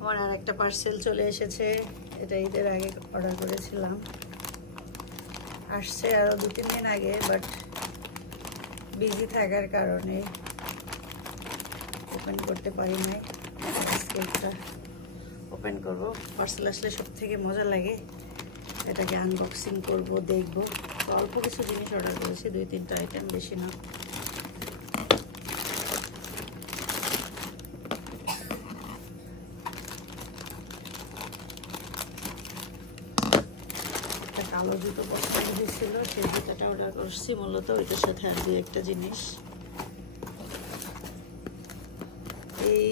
আমার আর একটা পার্সেল চলে এসেছে, এটা ঈদের আগে অর্ডার করেছিলাম, আসছে আরও 2-3 দিন আগে, বাট বিজি থাকার কারণে ওপেন করতে পারি নাই। আজকে একটা ওপেন করব। পার্সেল আসলে সব থেকে মজা লাগে, এটাকে আনবক্সিং করব, দেখব। তো অল্প কিছু জিনিস অর্ডার করেছি, 2-3টা আইটেম, বেশি না। একটা কালো জুতো পছন্দ হয়েছিল, সেই জুতোটা অর্ডার করছি মূলত ওইটার সাথে আর 2-1টা জিনিস। এই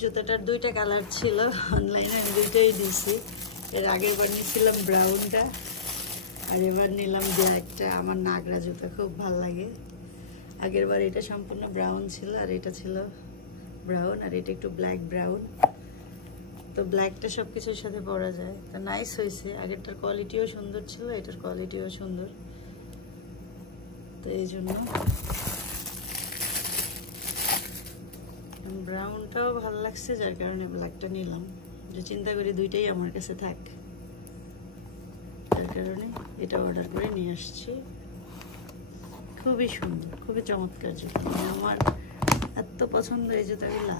জুতোটার 2টা কালার ছিল, অনলাইনে আমি 2টাই দিয়েছি। এর আগের বার নিয়েছিলাম ব্রাউনটা, আর এবার নিলাম ব্ল্যাকটা। আমার নাগরা জুতো খুব ভাল লাগে। আগের বার এটা সম্পূর্ণ ব্রাউন ছিল, আর এটা ছিল ব্রাউন, আর এটা একটু ব্ল্যাক ব্রাউন। তো ব্ল্যাকটা সব কিছুর সাথে পরা যায়, তো নাইস হয়েছে। আগেরটার কোয়ালিটিও সুন্দর ছিল, এটার কোয়ালিটিও সুন্দর, তো এই জন্য ব্রাউনটাও ভালো লাগছে, যার কারণে ব্ল্যাকটা নিলাম। যে চিন্তা করি 2টাই আমার কাছে থাক, যার কারণে এটা অর্ডার করে নিয়ে আসছি। খুবই সুন্দর, খুবই চমৎকার জুতো, আমার এত পছন্দ এই জুতাগুলা,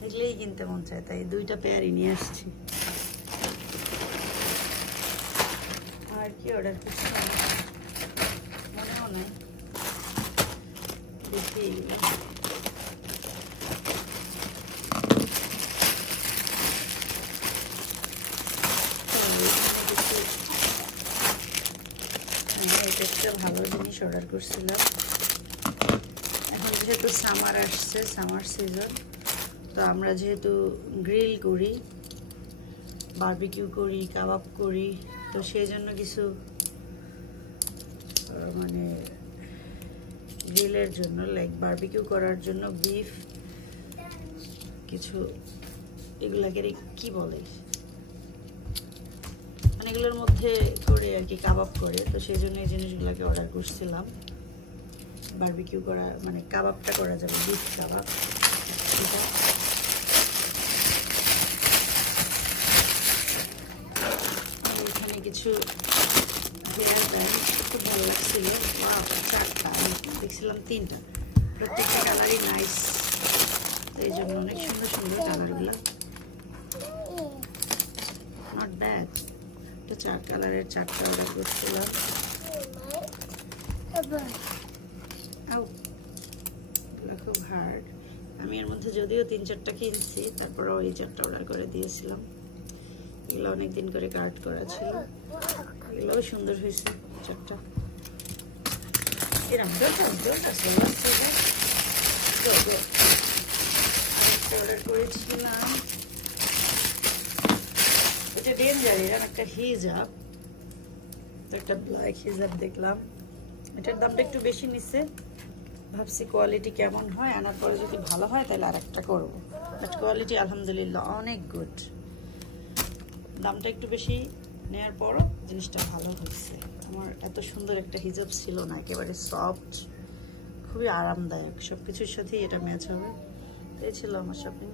দেখলেই কিনতে মন চায়, তাই 2টা পেয়ারই নিয়ে আসছি। আর কি অর্ডার করছি মনেও নাই, দেখি একটা ভালো জিনিস অর্ডার করছিলাম। এখন যেহেতু সামার আসছে, সামার সিজন, তো আমরা যেহেতু গ্রিল করি, বারবিকিউ করি, কাবাব করি, তো সেই জন্য কিছু মানে গ্রিলের জন্য, লাইক বারবিকিউ করার জন্য বিফ কিছু, এগুলাকে কি বলে, মানে এগুলোর মধ্যে করে আর কি কাবাব করে, তো সেই জন্য এই জিনিসগুলোকে অর্ডার করছিলাম। বারবিকিউ করা মানে কাবাবটা করা যাবে, বিফ কাবাব। এটা এখানে কিছু হেয়ার ব্যান্ড খুব ভালো লাগছিল, 4টা, আমি দেখছিলাম 3টা, প্রত্যেকটা কালারই নাইস, এই জন্য অনেক সুন্দর সুন্দর কালারগুলো, নট ব্যাড। তো 4 কালারের 4টা অর্ডার করছিলাম। খুব হার্ড, আমি এর মধ্যে যদিও 3-4টা কিনছি, তারপরে ওই 4টা অর্ডার করে দিয়েছিলাম। এগুলো অনেকদিন করে কার্ড করা ছিল, এগুলোও সুন্দর হয়েছে 4টা। এরকম অর্ডার করেছিলাম, এটা ডেঞ্জার, এরকম একটা হিজাব, তো একটা ব্ল্যাক হিজাব দেখলাম, এটার দামটা একটু বেশি নিচ্ছে। ভাবছি কোয়ালিটি কেমন হয়, আনার পরে যদি ভালো হয় তাহলে আর একটা করবো, বাট কোয়ালিটি আলহামদুলিল্লাহ অনেক গুড। দামটা একটু বেশি নেওয়ার পরও জিনিসটা ভালো হয়েছে। আমার এত সুন্দর একটা হিজাব ছিল না, একেবারে সফট, খুবই আরামদায়ক, সব কিছুর সাথেই এটা ম্যাচ হবে। এই ছিল আমার শপিং।